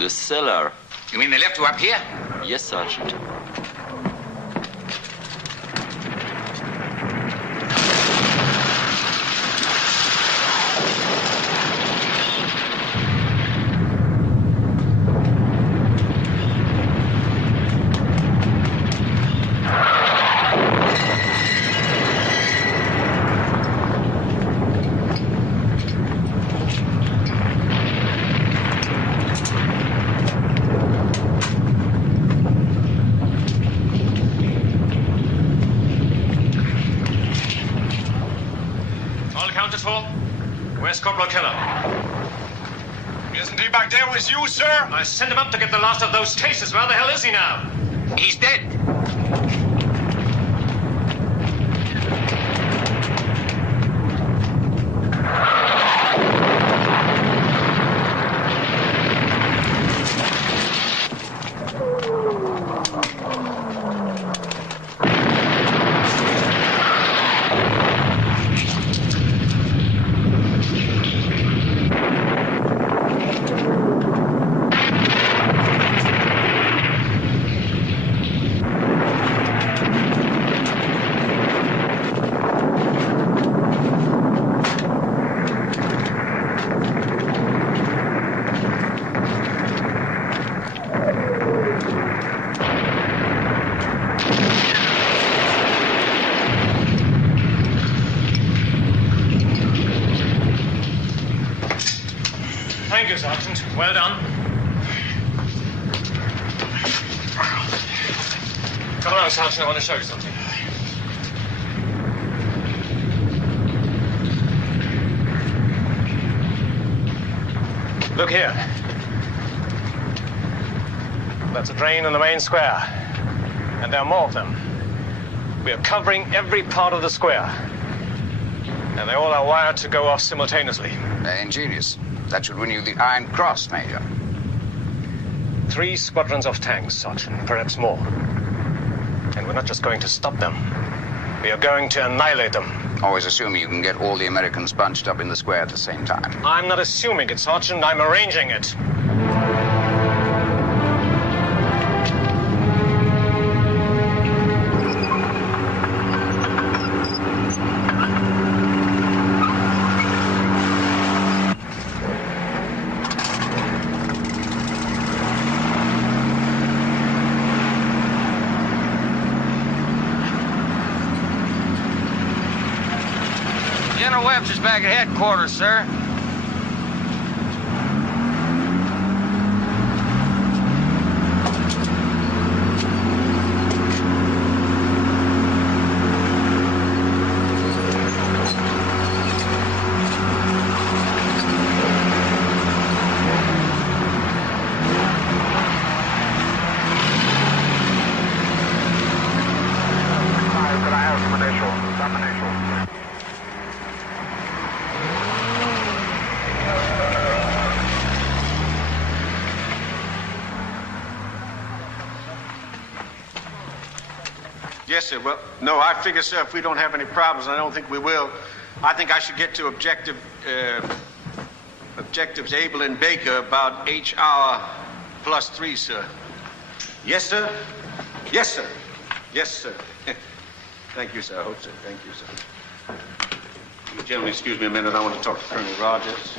the cellar. You mean they left you up here? Yes, Sergeant. Where's Corporal Keller? Isn't he back there with you, sir? I sent him up to get the last of those cases. Where the hell is he now? He's dead. Thank you, Sergeant. Well done. Come along, Sergeant. I want to show you something. Look here. That's a drain in the main square. And there are more of them. We are covering every part of the square. And they all are wired to go off simultaneously. Ingenious. That should win you the Iron Cross, Major. 3 squadrons of tanks, Sergeant, perhaps more. And we're not just going to stop them. We are going to annihilate them. Always assuming you can get all the Americans bunched up in the square at the same time. I'm not assuming it, Sergeant. I'm arranging it. General Webster's back at headquarters, sir. Yes, sir. Well, no, I figure, sir, if we don't have any problems, and I don't think we will, I think I should get to objectives Able and Baker about H-hour +3, sir. Yes, sir? Yes, sir. Yes, sir. Thank you, sir. I hope so. Thank you, sir. You gentlemen, excuse me a minute. I want to talk to Colonel Rogers.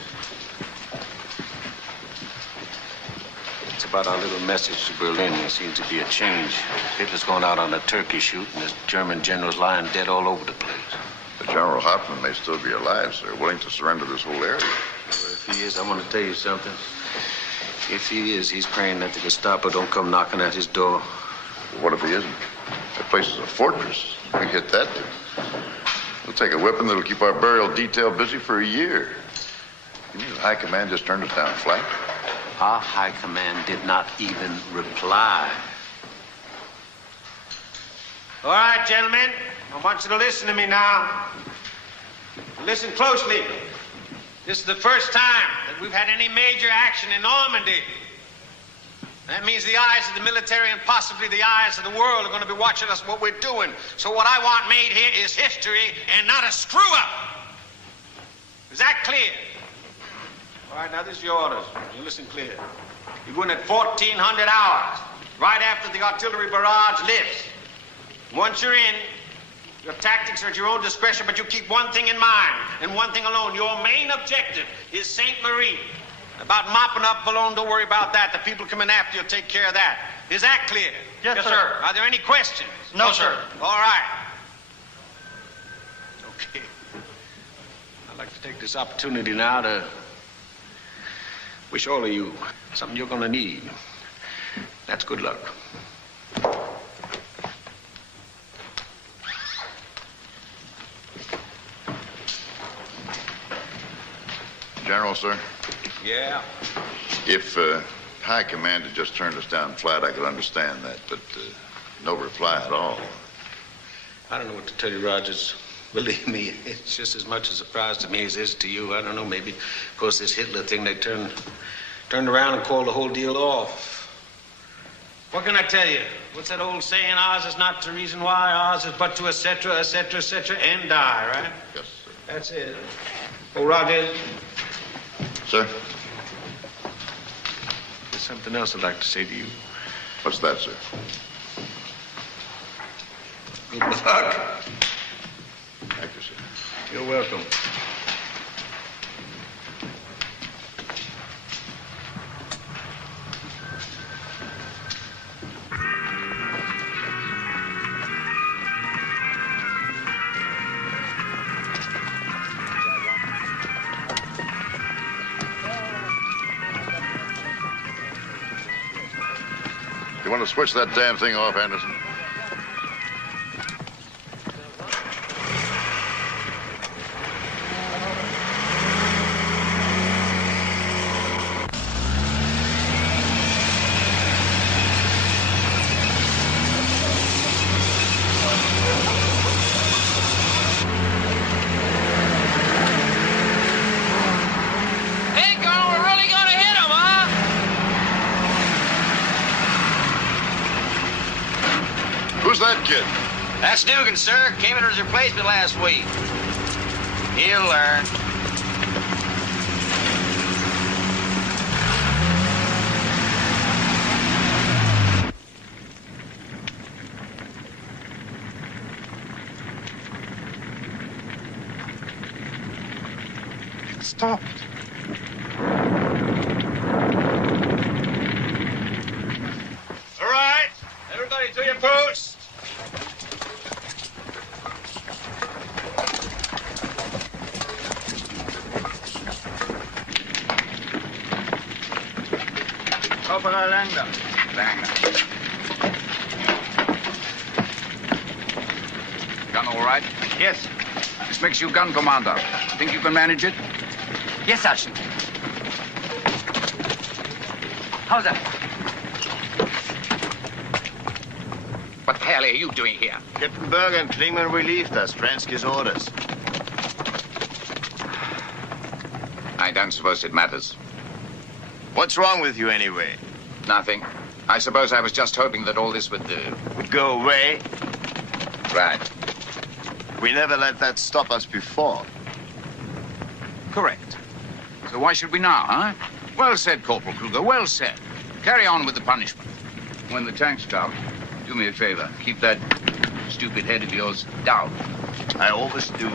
It's about our little message to Berlin. There seems to be a change. Hitler's going out on a turkey shoot, and the German general's lying dead all over the place. But General Hoffman may still be alive, sir, willing to surrender this whole area. Well, if he is, I want to tell you something. If he is, he's praying that the Gestapo don't come knocking at his door. But what if he isn't? That place is a fortress. We hit that, dude. We'll take a weapon that'll keep our burial detail busy for a year. You mean the High Command just turned us down flat? Our High Command did not even reply. All right, gentlemen. I want you to listen to me now. Listen closely. This is the first time that we've had any major action in Normandy. That means the eyes of the military and possibly the eyes of the world are going to be watching us, what we're doing. So what I want made here is history and not a screw-up. Is that clear? All right, now this is your orders. You listen clear. You go in at 1400 hours, right after the artillery barrage lifts. Once you're in, your tactics are at your own discretion, but you keep one thing in mind, and one thing alone. Your main objective is St. Marie. About mopping up Boulogne, don't worry about that. The people coming after you will take care of that. Is that clear? Yes, sir. Are there any questions? No, sir. All right. Okay. I'd like to take this opportunity now to wish all of you something you're going to need. That's good luck. General, sir? Yeah? If High Command had just turned us down flat, I could understand that, but no reply at all. I don't know what to tell you, Rogers. Believe me, it's just as much a surprise to me as it is to you. I don't know, maybe, of course, this Hitler thing, they turned around and called the whole deal off. What can I tell you? What's that old saying? Ours is not to reason why, ours is but to et cetera, and die, right? Yes, sir. That's it. Oh, Rogers. Sir? There's something else I'd like to say to you. What's that, sir? Good luck. Thank you, sir. You're welcome. You want to switch that damn thing off, Anderson? Who's that kid? That's Dugan, sir. Came in as a replacement last week. He'll learn. It stopped. All right. Everybody to your posts. Corporal Langer. Gun all right? Yes. This makes you gun commander. Think you can manage it? Yes, Sergeant. How's that? What the hell are you doing here? Captain Berger and Klingman relieved us. Fransky's orders. I don't suppose it matters. What's wrong with you, anyway? Nothing. I suppose I was just hoping that all this would go away? Right. We never let that stop us before. Correct. So why should we now, huh? Well said, Corporal Kruger. Well said. Carry on with the punishment. When the tanks come, do me a favor. Keep that stupid head of yours down. I always do.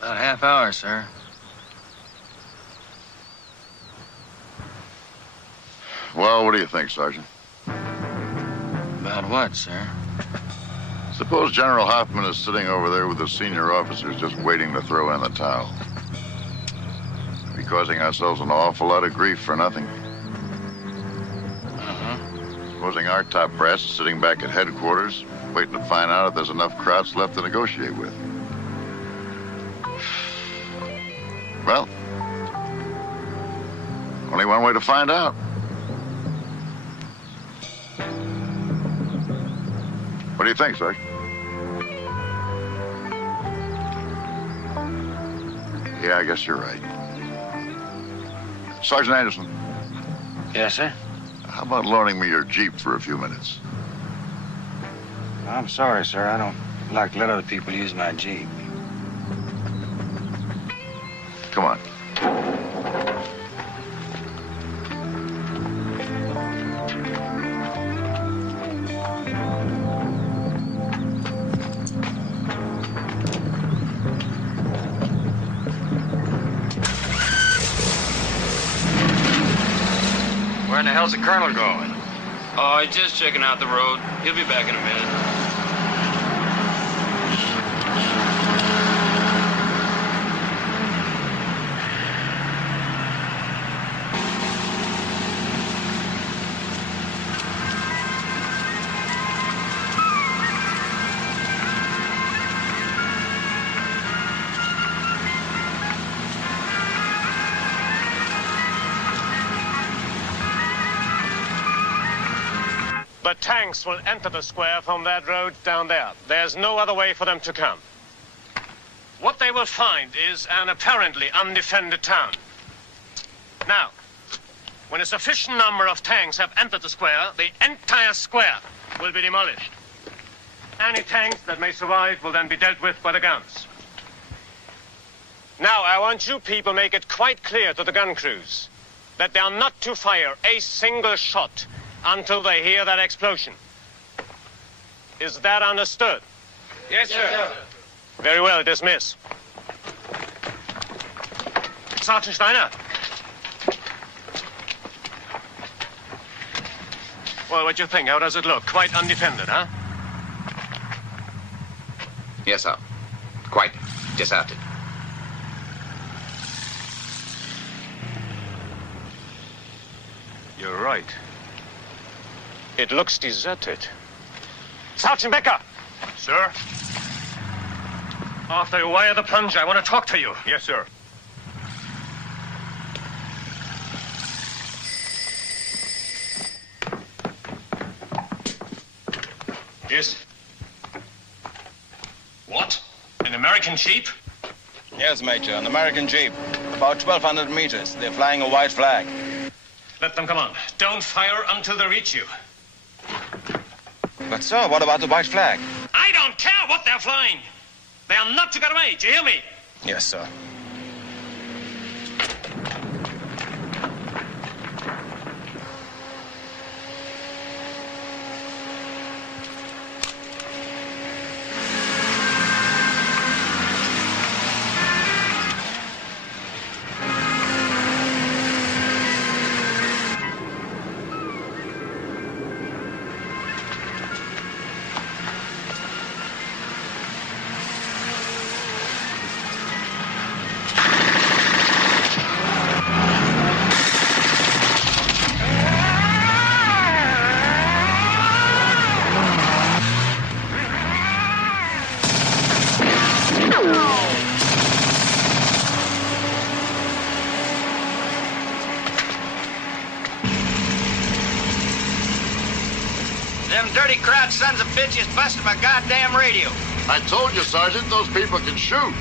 About a half hour, sir. Well, what do you think, Sergeant? About what, sir? Suppose General Hoffman is sitting over there with the senior officers just waiting to throw in the towel. We're causing ourselves an awful lot of grief for nothing. Supposing our top brass is sitting back at headquarters, waiting to find out if there's enough Krauts left to negotiate with. Well, only one way to find out. What do you think, Sergeant? Yeah, I guess you're right. Sergeant Anderson. Yes, sir? How about loaning me your Jeep for a few minutes? I'm sorry, sir. I don't like to let other people use my Jeep. Come on. Where in the hell's the colonel going? Oh, he's just checking out the road. He'll be back in a minute. The tanks will enter the square from that road down there. There's no other way for them to come. What they will find is an apparently undefended town. Now, when a sufficient number of tanks have entered the square, the entire square will be demolished. Any tanks that may survive will then be dealt with by the guns. Now, I want you people make it quite clear to the gun crews that they are not to fire a single shot until they hear that explosion. Is that understood? Yes, sir. Very well, dismiss. Sergeant Steiner. Well, what do you think? How does it look? Quite undefended, huh? Yes, sir. Quite deserted. You're right. It looks deserted. Sergeant Becker! Sir? After you wire the plunger, I want to talk to you. Yes, sir. Yes? What? An American Jeep? Yes, Major, an American Jeep. About 1,200 meters. They're flying a white flag. Let them come on. Don't fire until they reach you. But, sir, what about the white flag? I don't care what they're flying. They are not to get away. Do you hear me? Yes, sir. Them dirty crowd sons of bitches busted my goddamn radio. I told you, Sergeant, those people can shoot.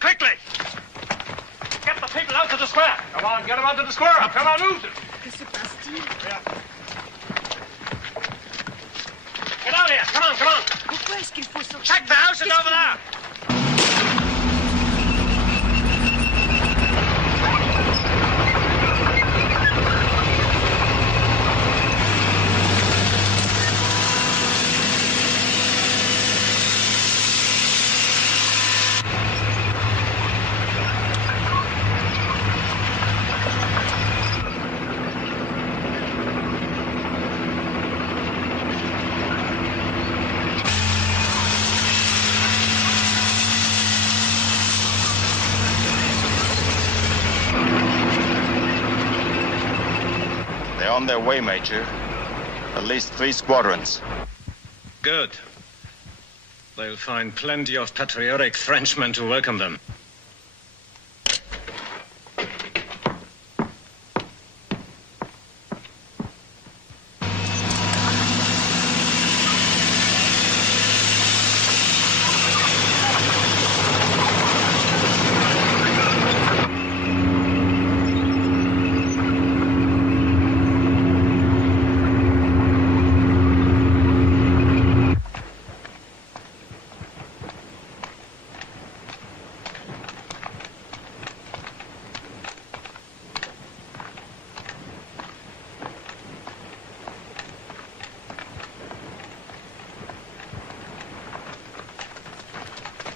Quickly! Get the people out to the square. Come on, get them out to the square. Come on, move them. Que se passe-t-il? Get out here. Come on, come on. Pourquoi est-ce qu'il faut sortir? Check the houses over there. on their way, Major. At least 3 squadrons. Good. They'll find plenty of patriotic Frenchmen to welcome them.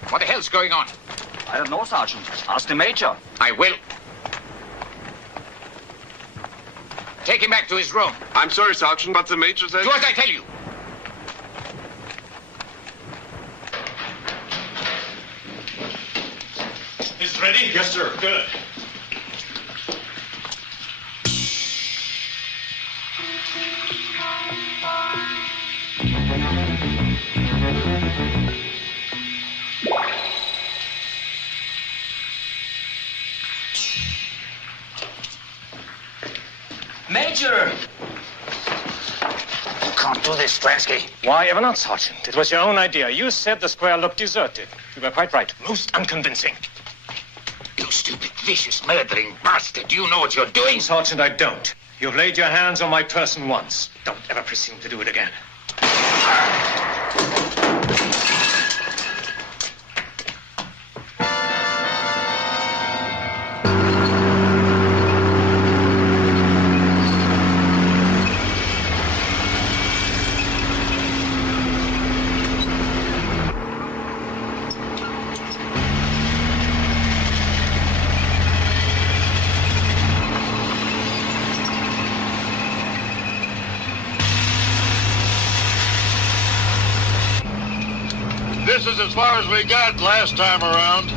What the hell's going on? I don't know, Sergeant. Ask the Major. I will. Take him back to his room. I'm sorry, Sergeant, but the Major says... Do as I tell you. Is it ready? Yes, sir. Good. Major! You can't do this, Stransky. Why ever not, Sergeant? It was your own idea. You said the square looked deserted. You were quite right. Most unconvincing. You stupid, vicious, murdering bastard. Do you know what you're doing? Sergeant, I don't. You've laid your hands on my person once. Don't ever presume to do it again. This is as far as we got last time around.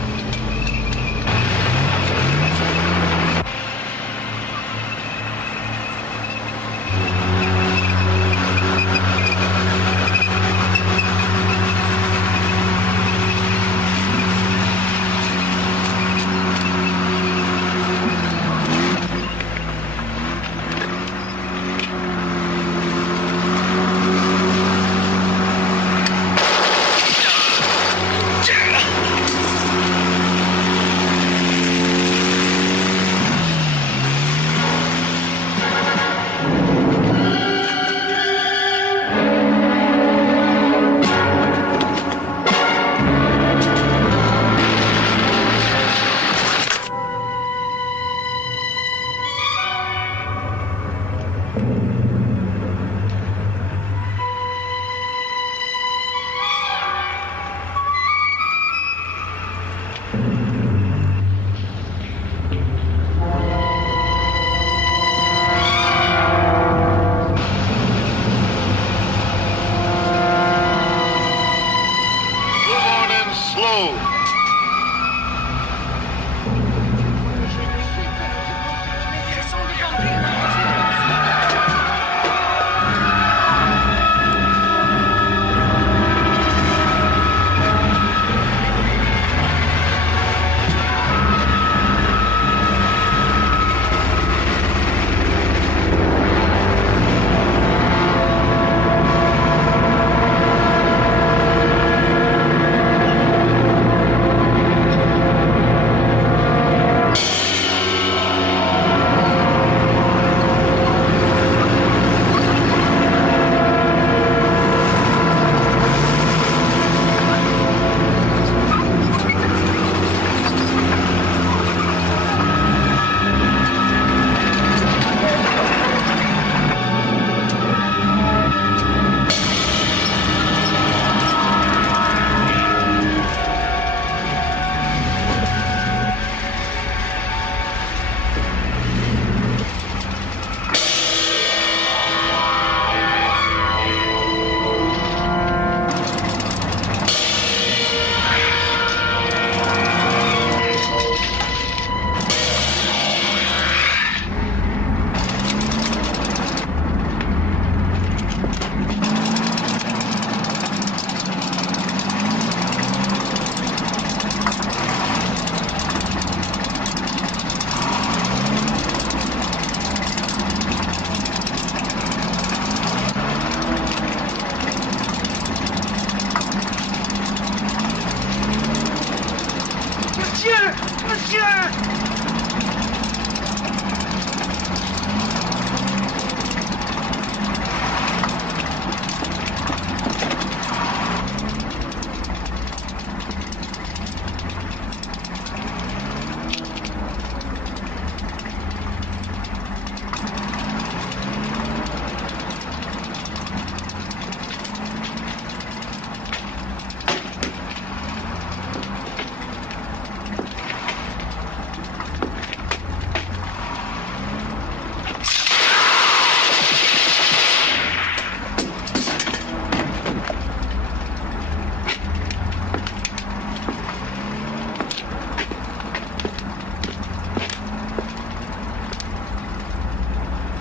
monsieur!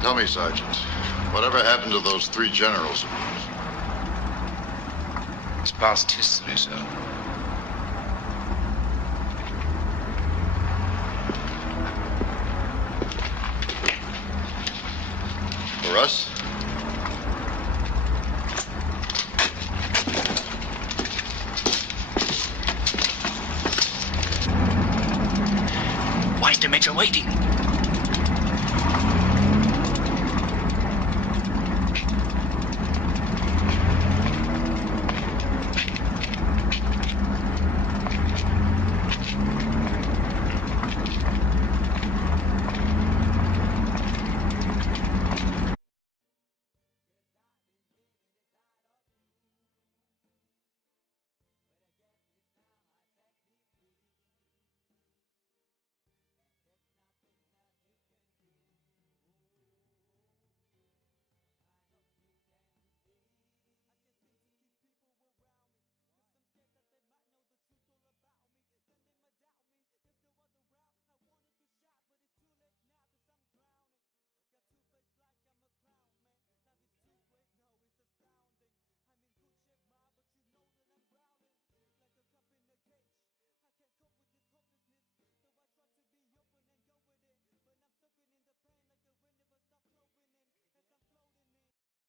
Tell me, Sergeant, whatever happened to those 3 generals of yours? It's past history, sir. For us? Why is the Major waiting?